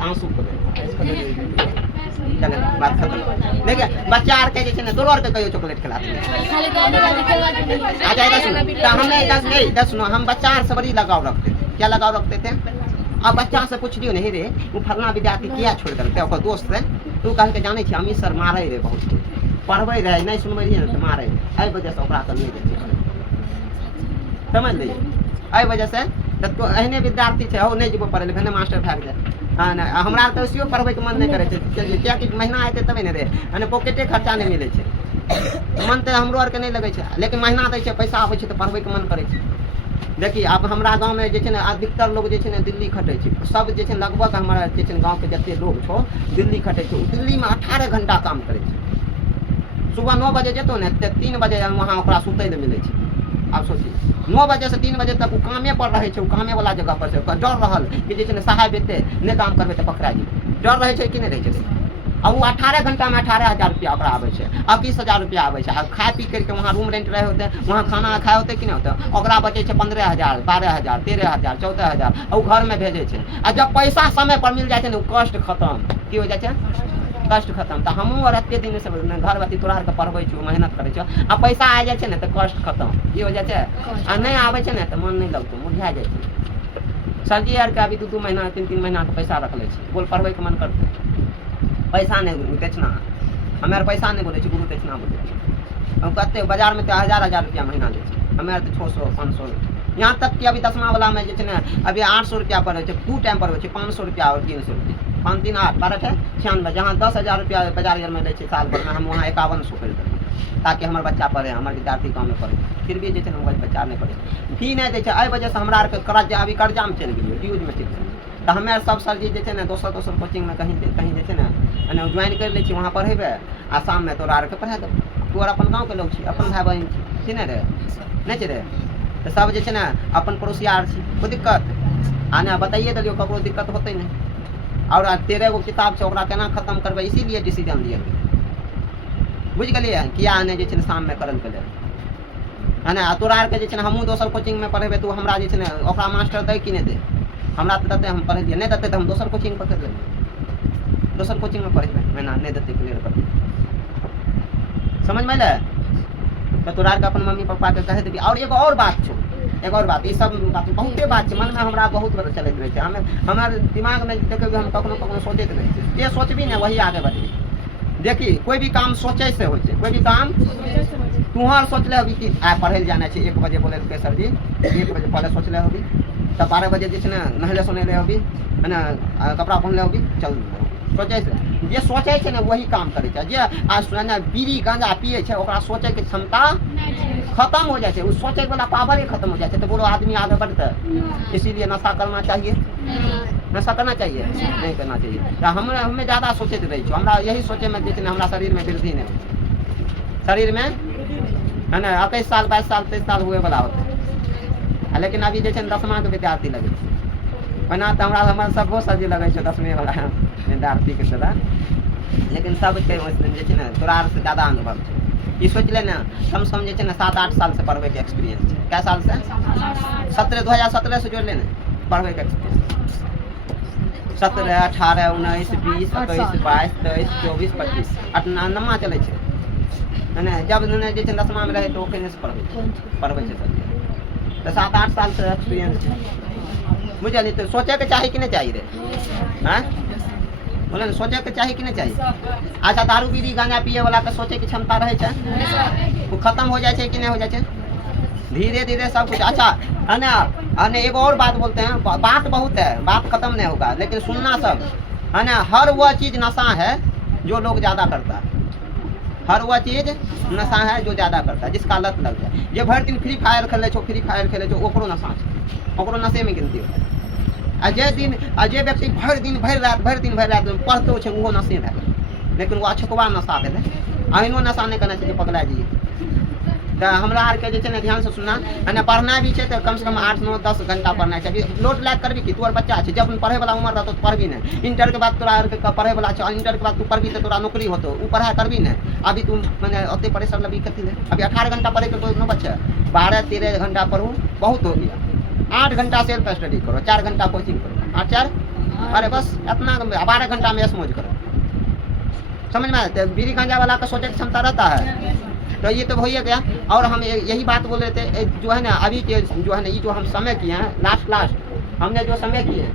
आंसू को चल बात खत्म देखिए बच्चा आर के जे छै ने दोनों आर के कहियो चॉकलेट खिला दे आ जाएगा तो हमने 10 सुनो हम बच्चा आर से बड़ी लगाव रखते थे क्या लगाव रखते थे अब बच्चा से पूछ लियो नहीं रे वो फलना विद्यार्थी किया छोड़ देलकै ओकर दोस्त से तू कहल के जाने छी अमित सर मारे रे बहुत पढ़बै रहे नहीं सुनबै रहिए तो मारे एहि वजह से ओकरा कर नहीं देते समझ लीजिए एहि वजह से तो एहने विद्यार्थी छै हो नहीं जेबो पढ़े लिखे मास्टर भाग जाए हमरा तो इसियो पढ़बै के मन नहीं करे छै क्या कि महीना एते तबे नहीं रे पॉकेटे खर्चा नहीं मिले छै मन तो हमरो आर के नहीं लगे छै लेकिन महीना दै छै पैसा आबै छै तो पढ़बै के मन करे छै देखिए अब हमरा गाँव में जे छै ने अधिकतर लोग जे छै ने दिल्ली खटे छै सब जे छै लगभग हमारा जे छै गाँव के जते लोग छो दिल्ली खटे छै दिल्ली में 18 घंटा काम करे छै सुबह 9 बजे जेतो ने 3 बजे वहाँ ओकरा सुतै ले मिले छै आप सोचिए 9 बजे से 3 बजे तक वो कामे पर रहे छै वो कामे वाला जगह पर छै डर रहल कि जे छै ने सहाय बेते नहीं काम करबे तो पकड़ा जेबे डर रहे छै कि नहीं रहे छै। अब वो 18 घंटा में 18,000 रुपया ओकरा आवे छै, 21,000 रुपया आवे छै। खाए पी करके वहाँ रूम रेंट रहे होते, वहाँ खाना खाए होते कि नहीं होते, ओकरा बचे छै 15,000, 12,000, 13,000, 14,000, और घर में भेजे छै। आ जब पैसा समय पर मिल जाए छै ने, कष्ट खत्म की हो जाए छै, कष्ट खत्म। तो हमहूँ और एते दिन से घर बती तोरा के पढ़बै छी, मेहनत करे छो, आ पैसा आ जाए छै ने तो कष्ट खत्म की हो जाए छै। आ नहीं आवे छै ने तो मन नहीं लगतो, मुरझा जाए छै। सरजी यार के अभी 2-2 महीना 3-3 महीना के पैसा रखले छी, बोल पढ़बै के मन करते, पैसा नहीं दक्षिणा, हमे आर पैसा नहीं बोले छी, गुरु दक्षिणा बोले। हम कहते बाजार में तो 1,000 रुपया महीना ले छी, हमे आर तो 600-500, यहाँ तक कि अभी 10वीं वाला में जे छै ने अभी 800 रुपया पड़े छै, 2 टाइम पढ़े छै 500 रुपया और 300 रुपया, 5 3 8 12 है 96। जहाँ 10,000 रुपया बाजार में ले साल भर में, हम वहाँ 5100 कर देते ताकि हमारे बच्चा पढ़े, हमारे विद्यार्थी गाँव में पढ़े। फिर भी जैसे मोबाइल बच्चा नहीं पढ़े, फी नहीं दै छै। एहि वजह से हमरा आर के कर्जा, अभी कर्जा में चलि गेलिए, ड्यूज में चलि गेलिए। तो हमे सब सरजी जे छै ने दोसर कोचिंग में कहीं जे छै ने ज्वाइन कर लै छी, वहाँ पढ़ेबे आ शाम में तोरा आर के पढ़ा देबो। तू और अपन गाँव के लोग छी, अपन भाई बहन छी नहीं रे, नहीं छै रे। तो सब जे छै ने अपन पड़ोसियार छी, कोई दिक्कत आने बताइए दिलियो, ककरो दिक्कत होते नहीं। और 13 गो किताब छै, ओकरा केना खत्म करबै, इसीलिए डिसीजन लिए बुझ गेलिए, किया ने जे छै ने शाम में करल के लेल है ना। तोरा आर के जे छै ने हमहूँ दोसर कोचिंग में पढ़ेबे, तू हमरा जे छै ने ओकरा मास्टर दै कि नहीं दे, हमरा तो देते हम पढ़े दिए, नहीं देते तो हम दोसर कोचिंग पकड़ लेंगे, दोसर कोचिंग में पढ़ेबे, महीना नहीं देते क्लियर कर, समझ में ले। तो तोरा के अपन मम्मी पापा के कहे देबी। और एगो और बात छो, एगो और बात, ये सब बात बहुते बात छै, मन में हमरा बहुत बड़ा चलत रहे छै, हमारे दिमाग में देखबे हम कखनो सोचते रहे छै, जे सोचबी ने वही आगे बढ़ी। देखी कोई भी काम सोचे से हो छै, कोई भी काम तुहार सोच ले अभी कि पढ़े ले जाना है 1 बजे बोले के सर जी 1 बजे पहले सोच ले होगी, तब 12 बजे जे नहले सोने ले होगी है ना, कपड़ा पहन ले होगी, चल सोचे से जे सोचे छै ना वही काम करे छै। जे आज बीड़ी गांजा पिए छै ओकरा सोचे के क्षमता खत्म हो जाए छै, उस सोचे वाला पावर ही खत्म हो जाए छै। तो बोलो आदमी आगे बढ़ता है, इसीलिए नशा करना चाहिए, नशा करना चाहिए नहीं करना चाहिए। तो हमें ज़्यादा सोचे रही छो, हमरा यही सोचे में जे हमारा शरीर में वृद्धि नहीं, शरीर में है ना 21 साल 22 साल 23 साल हुए वाला होता है, लेकिन अभी जैसे 10वां के विद्यार्थी लगे बना तो हमारा सबको सजी लगे 10वीं वाला विद्यार्थी के तरह। लेकिन सबके जे ना तोरा से ज़्यादा अनुभव है, ये सोच ले ना कम से कम जे 7-8 साल से पढ़वे के एक्सपीरियंस है। क्या साल से 2017 से जोड़ लेना पढ़वे के एक्सपीरियंस, 17 18 19 20 21 22 23 24 25 8 चले है ना। जब जे 10वां में रहे तो ओकरे से पढ़वे सब, तो 7-8 साल से एक्सपीरियंस बुझल। तो सोचे के चाहिए कि नहीं चाहिए रे, हैं बोले ना सोचे के चाहिए कि नहीं चाहिए। अच्छा दारू बीड़ी गांजा पिए वाला के सोचे की क्षमता रहे छै, वो खत्म हो जाए कि नहीं हो जाए, धीरे धीरे सब कुछ। अच्छा है ना, एगो और बात बोलते हैं, बात बहुत है, बात खत्म नहीं होगा, लेकिन सुनना सब है ना। हर वह चीज़ नशा है जो लोग ज़्यादा करता है, हर वह चीज़ नशा है जो ज़्यादा करता है, जिसका लत लग जाए। ये भर दिन फ्री फायर खेले छो, फ्री फायर खेले छो, ओकरो नशा है, ओकरो नशे में गिनती है। अजय व्यक्ति भर दिन भर रात पढ़ते छे वो नशे भए गेल, लेकिन वो अछुकवा नशा भेलै, अहिनो नशा नहीं करना चाहिए, पकड़ा जाइए। तो हमरा आर के जे छै ने ध्यान से सुनना है ना, पढ़ना भी छै तो कम से कम 8 9 10 घंटा पढ़ना चाहिए। लोड लैग करबी कि तोर बच्चा छै, जब पढ़े वाला उम्र रहतो तो पढ़बी नहीं, इंटर के बाद तोरा आर के पढ़े वाला छै, इंटर के बाद तू पढ़बी तो तोरा नौकरी होतो, उ पढ़ाई करबी नहीं। अभी तू मैंने ओते परेशान लबी कथी ले, अभी 18 घंटा पढ़े के कोई न बच्चा, 12-13 घंटा पढ़ू बहुत हो गया। 8 घंटा सेल्फ स्टडी करो, 4 घंटा कोचिंग करो, 8-4 अरे बस इतना 12 घंटा में मौज करो, समझ में आते। बीड़ी गांजा वाला का सोचे की क्षमता रहता है, तो ये तो हो ही गया। और हम यही बात बोल रहे थे, जो है ना अभी के जो है ना ये जो हम समय किए हैं लास्ट हमने जो समय किए,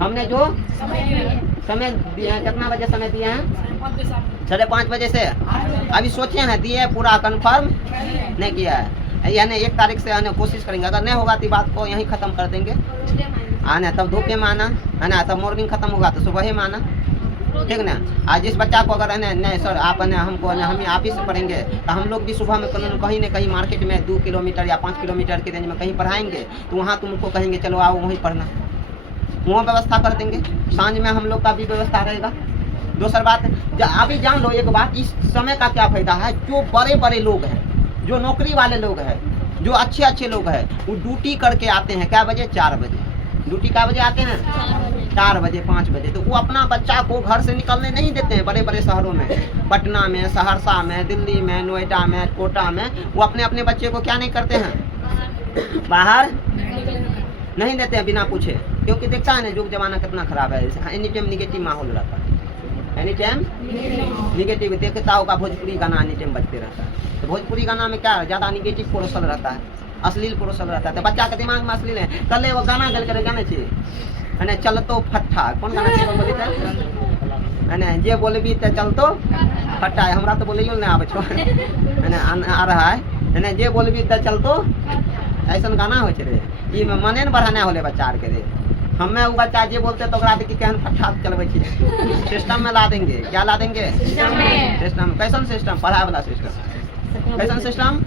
हमने जो समय दिए हैं, कितना बजे समय दिए हैं 5:30 बजे से अभी सोचे हैं दिए, पूरा कंफर्म नहीं किया है। यानी 1 तारीख से आने कोशिश करेंगे, अगर नहीं होगा तो बात को यहीं ख़त्म कर देंगे, आना तब धूप में आना है ना, तब मॉर्निंग खत्म होगा तो सुबह ही में आना, ठीक ना। आज जिस बच्चा को अगर नहीं सर आप हमको हम आप ही से पढ़ेंगे, तो हम लोग भी सुबह में कहीं न कहीं मार्केट में 2 किलोमीटर या 5 किलोमीटर के रेंज में कहीं पढ़ाएंगे, तो वहाँ तुमको कहेंगे चलो आओ वहीं पढ़ना, वहाँ व्यवस्था कर देंगे। सांझ में हम लोग का भी व्यवस्था रहेगा। दूसरी बात अभी जान लो एक बात, इस समय का क्या फायदा है, जो बड़े बड़े लोग हैं, जो नौकरी वाले लोग हैं, जो अच्छे अच्छे लोग हैं, वो ड्यूटी करके आते हैं क्या बजे 4 बजे, ड्यूटी क्या बजे आते हैं 4 बजे 5 बजे, तो वो अपना बच्चा को घर से निकलने नहीं देते हैं। बड़े बड़े शहरों में, पटना में, सहरसा में, दिल्ली में, नोएडा में, कोटा में, वो अपने अपने बच्चे को क्या नहीं करते हैं, बाहर नहीं देते हैं बिना पूछे। क्योंकि देखता है ना युग जमाना कितना खराब है, एनी टाइम निगेटिव माहौल रहता है, एनी टाइम निगेटिव। देखता होगा भोजपुरी गाना एनी टाइम बजते रहता है, तो भोजपुरी गाना में क्या ज़्यादा निगेटिव पोर्शन रहता है, अश्लील पोर्शन रहता है। तो बच्चा के दिमाग में अश्लील है। कल वो गाना गल कर गाने चाहिए है चल तो फट्ठा, कौन गाना चाहिए बोली है ना, जे बोले भी तो चल तो फट्टा है, हमरा तो बोले ना आवे छो है ना, आ रहा है ना, जे बोले भी तो चल तो ऐसा गाना हो रे, ये मने न बढ़ाना होले बच्चा के रे। हमें वो बच्चा जे बोलते तो ओकरा देखी केहन फट्ठा चलबै छी, सिस्टम में ला देंगे। क्या ला देंगे, सिस्टम। कैसन सिस्टम, पढ़ाई वाला सिस्टम। कैसन सिस्टम,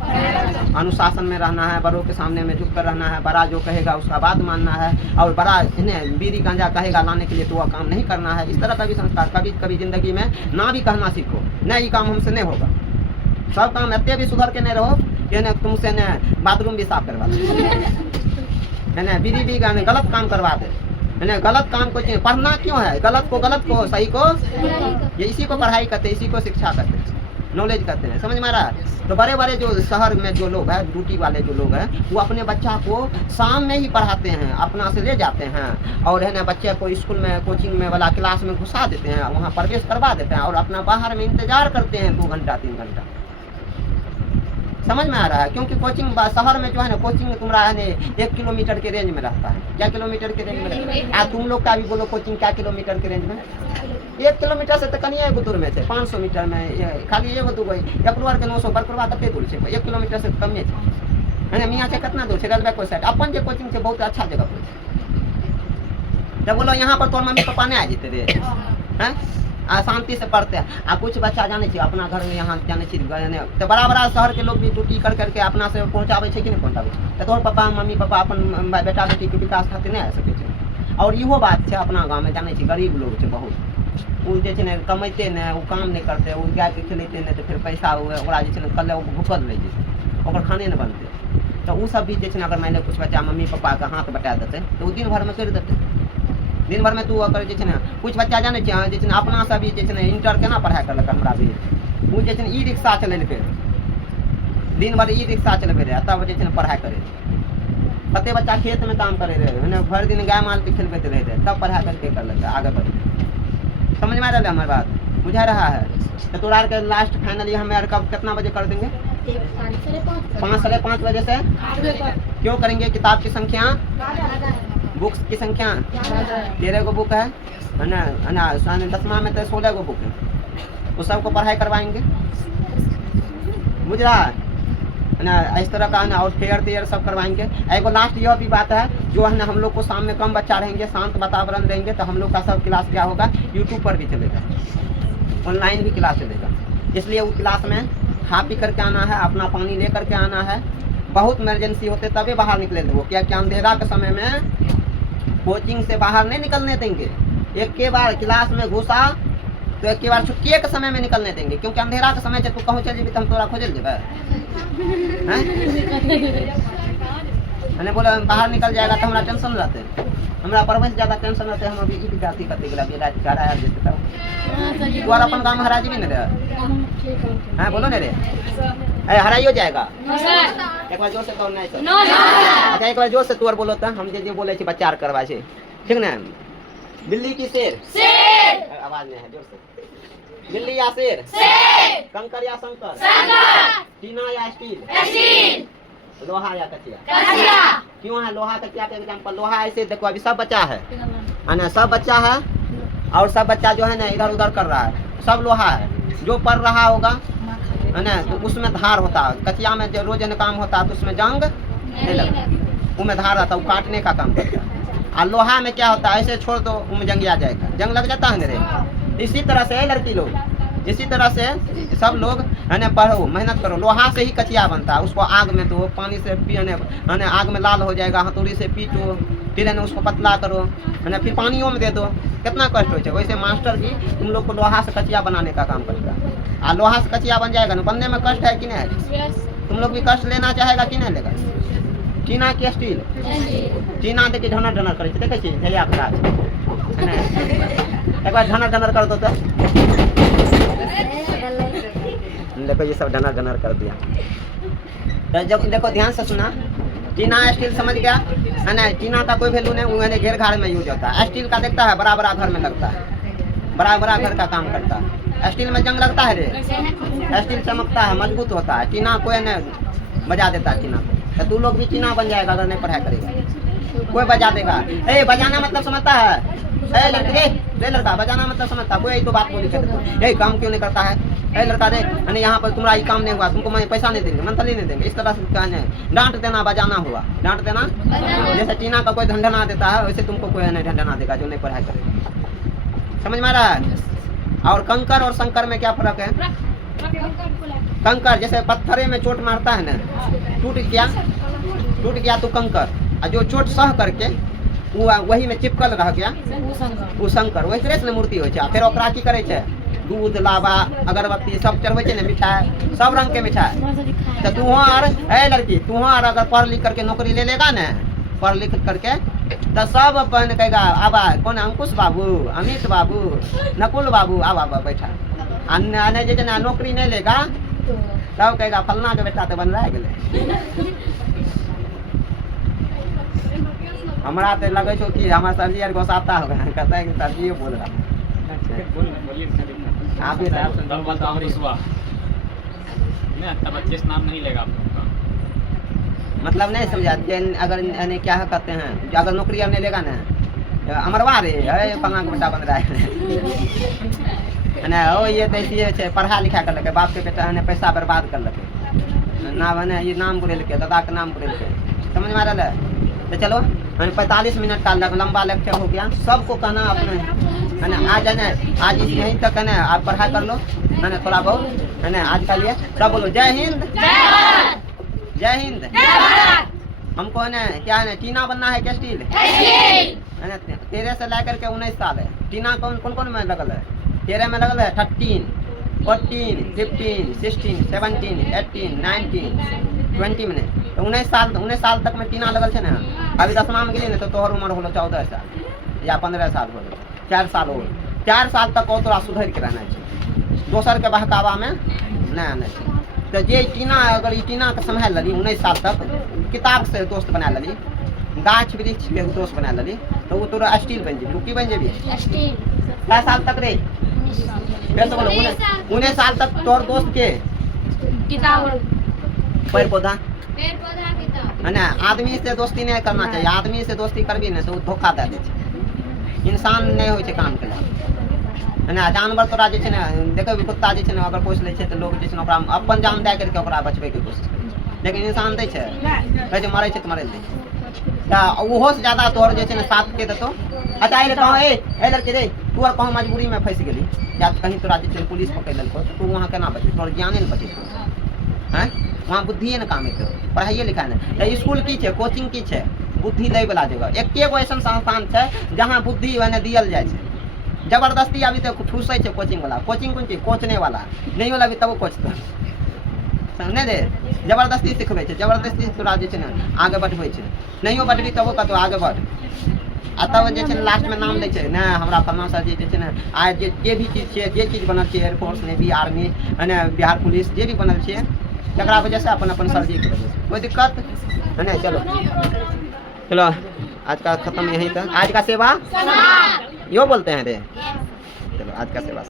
अनुशासन में रहना है, बड़ों के सामने में झुक कर रहना है, बड़ा जो कहेगा उसका बात मानना है, और बड़ा इन्हें बीड़ी गांजा कहेगा लाने के लिए तो वह काम नहीं करना है। इस तरह का भी संस्कार। कभी कभी जिंदगी में ना भी कहना सीखो, नहीं ये काम हमसे नहीं होगा। सब काम इतने भी सुधर के नहीं रहो कि न तुमसे न बाथरूम भी साफ करवा दे, है ना, बीड़ी भी गाने गलत काम करवा दे, है ना। गलत काम को पढ़ना क्यों है, गलत को सही को, ये इसी को पढ़ाई करते, इसी को शिक्षा करते, नॉलेज करते हैं। समझ में आ रहा है। तो बड़े बड़े जो शहर में जो लोग हैं, ड्यूटी वाले जो लोग हैं, वो अपने बच्चा को शाम में ही पढ़ाते हैं, अपना से ले जाते हैं, और है ना बच्चे को स्कूल में, कोचिंग में वाला क्लास में घुसा देते हैं, वहाँ प्रवेश करवा देते हैं, और अपना बाहर में इंतजार करते हैं 2 घंटा 3 घंटा। समझ में आ रहा है। क्योंकि कोचिंग शहर में जो है ना, कोचिंग तुम्हारा है ना 1 किलोमीटर के रेंज में रहता है। क्या किलोमीटर के रेंज में रहता है? तुम लोग का भी बोलो कोचिंग क्या किलोमीटर के रेंज में, 1 किलोमीटर से तो कनिए दूर में थे, 500 मीटर में खाली एगो दूगो एकलवार के 900 बरकरवा कते दूर है, 1 किलोमीटर से कम है ना। मियाँ से कितना दूर है, रेलवे को साइड अपन जो कोचिंग से बहुत अच्छा जगह पर। जब बोलो यहाँ पर तोर मम्मी पापा नहीं आ जेते रे, हैं शांति से पढ़ते हैं। आ कुछ बच्चा जाने चाहिए अपना घर में, यहाँ जाने चाहिए तो बड़ा बड़ा शहर के लोग भी ड्यूटी कर करके अपना से पहुँचावे कि नहीं पहुँचावे, तो तोहर पापा मम्मी पापा अपन बेटा बेटी के विकास खातिर नहीं आ सके। और इहो बात है अपना गाँव में जाने चाहिए गरीब लोग है बहुत, वो जे ने कमेते ने, वो काम नहीं करते, वो गाय के खिलेते नहीं, तो फिर पैसा ओकरा जे ने कल भूखल रह जाते, ओकर खाने नहीं बनते। तो वो सब भी जे अगर मान कुछ बच्चा मम्मी पापा का हाथ बटा देते तो वो दिन भर में कर देते। दिन भर में तू अगर जे कुछ बच्चा जाने जे अपना से भी जे इंटर केना पढ़ाई करलक हमरा भी, वो जे ई रिक्शा चलेलकै, दिन भर ई रिक्शा चलबे रहे, तब जे पढ़ाई करे। कते बच्चा खेत में काम करे रहे, भर दिन गाय माल के खिलबैत रहे, तब पढ़ाई करके करलक आगे बढ़े। समझ में आ रहा है हमारी बात, बुझा रहा है। तो तोरा के लास्ट फाइनली हमें कब कितना बजे कर देंगे, 5 साढ़े 5 बजे से। क्यों करेंगे, किताब की संख्या, बुक्स की संख्या 13 गो बुक है ना, 10वां में तो 16 गो बुक है, उस सबको पढ़ाई करवाएंगे, बुझ रहा है ना। इस तरह का ना, और फेयर सब करवाएंगे। एगो लास्ट यह भी बात है, जो है ना हम लोग को सामने कम बच्चा रहेंगे, शांत वातावरण रहेंगे, तो हम लोग का सब क्लास क्या होगा, यूट्यूब पर भी चलेगा, ऑनलाइन भी क्लास चलेगा। इसलिए वो क्लास में खा पी करके आना है, अपना पानी ले करके आना है। बहुत इमरजेंसी होते तभी बाहर निकले थे वो, क्या अंधेरा के समय में कोचिंग से बाहर नहीं निकलने देंगे। एक के बार क्लास में घुसा तो एक के बार छुट्टी के समय में निकलने देंगे, क्योंकि अंधेरा के समय तू कहूँ चल जेबी तो हम तोरा खोजल जेबे, मैंने बोला बाहर निकल जाएगा तो हमारा टेंशन रहते, हमारा परवश ज़्यादा टेंशन रहते। हम अभी एक जाति करते गला भी रात चारा यार देते तू और अपन काम हरा जी भी नहीं रहे हैं, बोलो नहीं रे हराई हो जाएगा। एक बार जोर से कहो नहीं सर, अच्छा एक बार जोर से तू और बोलो तो हम जे बोले बच्चा करवा छे, ठीक ना। बिल्ली की शेर, आवाज नहीं है, जोर से। बिल्ली या शेर, कंकर या शंकर, टीना या स्टील, लोहा या कचिया। क्यों है लोहा कचिया के एग्जाम्पल, लोहा ऐसे देखो अभी सब बच्चा है ना, सब बच्चा है, और सब बच्चा जो है ना इधर उधर कर रहा है, सब लोहा है। जो पढ़ रहा होगा है ना, तो उसमें धार होता है। कचिया में जो रोज काम होता है तो उसमें जंग नहीं लगता, उसमें धार रहता है, वो काटने का काम करता है। और लोहा में क्या होता है, ऐसे छोड़ दो उनमें जंग आ जाएगा, जंग लग जाता है मेरे। इसी तरह से लड़की लोग, इसी तरह से सब लोग है ना पढ़ो, मेहनत करो। लोहा से ही कचिया बनता है, उसको आग में दो, पानी से है ना, आग में लाल हो जाएगा, हथौड़ी से पीटो, फिर है ना उसको पतला करो, है ना, फिर पानियों में दे दो, कितना कष्ट हो जाए। वैसे मास्टर भी तुम लोग को लोहा से कचिया बनाने का काम करता है। और लोहा से कचिया बन जाएगा ना, बनने में कष्ट है कि नहीं है, तुम लोग भी कष्ट लेना चाहेगा कि नहीं लेगा, टीना की स्टील टीना देखिए ढनर ढनर करे देखे छी झलिया के गाछ है ना एक बार ढनर ढनर कर दो तो देखो ये सब ढनर ढनर कर दिया। तो जब देखो ध्यान से सुना, टीना स्टील समझ गया है ना। टीना का कोई वैल्यू नहीं, वो घेर घाड़ में यूज होता है। स्टील का देखता है बड़ा बड़ा घर में लगता है, बड़ा बड़ा घर का काम करता है। स्टील में जंग लगता है रे, स्टील चमकता है, मजबूत होता है। टीना कोई नहीं बजा देता है टीना को। तो तू लोग भी टीना बन जाएगा अगर नहीं पढ़ाई करेगा। कोई बजा देगा। ए बजाना मतलब समझता है? ए लड़का बजाना मतलब समझता? कोई तो बात बोली तो काम क्यों नहीं करता है? ए लड़का देख, अरे यहाँ पर तुम्हारा ये काम नहीं हुआ, तुमको मैं पैसा नहीं देंगे, मंथली नहीं देंगे। इस तरह से कहने डांट देना, बजाना हुआ डांट देना। जैसे टीना का कोई ढंढना देता है वैसे तुमको कोई नहीं ढंढना देगा जो नहीं पढ़ाई करेगा। समझ में आ रहा है? और कंकर और शंकर में क्या फर्क है? कंकर जैसे पत्थरे में चोट मारता है ना, टूट गया तो कंकर, और जो चोट सह करके वही में चिपकल रह गया वो शंकर। वही तरह से मूर्ति हो। फिर ओकरा की करे छे? दूध लावा अगरबत्ती सब चढ़वे छे ना, मिठाई सब रंग के मिठाई। तो तुहार ए लड़की तुहार अगर पढ़ लिख करके नौकरी ले लेगा ना, पढ़ लिख करके तो सब अपन कहेगा आबा कौन अंकुश बाबू, अमित बाबू, नकुल बाबू आबा बैठा। जे ना नौकरी नहीं लेगा तब कहेगा फलना के बेटा तो बन रहा है। हमारा तो लगे छो कि हमारा सरजी यार गोसाता होगा, कहता है कि सरजी बोल रहा है। आप ही तब अच्छे से नाम नहीं लेगा आप लोग का। मतलब नहीं समझा। अगर यानी क्या कहते हैं, अगर नौकरी अब नहीं लेगा ना, अमरवा रे फलना का बेटा बन रहा है ना। ओ ये तो ऐसी पढ़ा लिखा कर लगे, बाप के बेटा ने पैसा बर्बाद कर लगे ना, बने ये नाम बुरे लिखे, दादा का नाम बुरे लिखे। समझ में आ रहा है? तो चलो 45 मिनट का लंबा लेक्चर हो गया। सबको कहना अपने है ना, आज है ना, आज इस यहीं तक है ना, आप पढ़ाई कर लो है ना थोड़ा बहुत है ना। आज का लिए सब बोलो जय हिंद, जय हिंद। हमको है ना क्या है ना, टीना बनना है क्या स्टील है ना। 13 से लेकर के 19 साल है। टीना कौन कौन में लगल है? 13 में लगल है 13, 14, 15, 16, 17, 18, 19, 20 में। तो 19 साल तक में टीना लगल है ना। अभी 10वां में गेली ना तो तोहर उम्र होलो 14 साल या 15 साल हो, 4 साल हो। 4 साल तक और तोरा सुधर के रहना चाहिए, दोसर के बहकावा में नहीं आना चाहिए। तो जे टीना अगर ई टीना के संभाल ली 19 साल तक, किताब से दोस्त बना ली, गाछ वृक्ष के दोस्त बना ली, तो वो तोरा स्टील बन जेबी। तू की बन जेबी? क्या साल तक रे? तो बोलो 19 साल तक तोर दोस्त के किताब पेड़ पौधा है ना। आदमी से दोस्ती नहीं करना चाहिए। आदमी से दोस्ती करबी ना तो धोखा दे दे छै। इंसान नहीं हो काम के है ना। जानवर तोरा जे छै ना, देखो कुत्ता जे छै ना अगर पोस ले छै तो लोग जे छै ना ओकरा अपन जान दे करके ओकरा बचबे के कोशिश करे छै। लेकिन इंसान दै छै, कहै छै मरै छै तो मरै दै छै। तो ओहो से ज्यादा तोहर जे छै ना साथ के देतो। अच्छा ये कहो ए लड़के रे, तू और कहो मजबूरी में फंस गेली या कहीं तोरा जे छै पुलिस पकड़ लेलको तो तू वहाँ केना बचे? तोहर ज्ञाने ने बचे हैं, वहाँ बुद्धिए ने काम हेतौ, पढ़ाइए लिखाई ने। स्कूल की छै, कोचिंग की छै? बुद्धि दै वाला जगह। एकेगो ऐसा संस्थान छै जहाँ बुद्धि भने दियल जाइ छै। जबरदस्ती अभी तो ठूसै छै कोचिंग वाला। कोचिंग कोन चीज? कोचने वाला नहीं होला भी तब कोच नहीं दे, जबरदस्ती सिखबै छै। जबरदस्ती तोरा जे छै ने आगे बढ़बै छै, नहियो बढ़बी तबो कहतो आगे बढ़। आ तब जे छै लास्ट में नाम दै छै ना, हमरा फलना सर जे छै ने आज जे भी चीज छै, जे चीज बनल छै, एयरफोर्स, नेवी, आर्मी है बिहार पुलिस जे भी बनल छै, तकरा वजह से अपन अपन सर जी के वजह से कोई दिक्कत है ना। चलो आज का खत्म यहीं तक। आज का सेवा यो बोलते हैं रे। चलो आज का सेवा।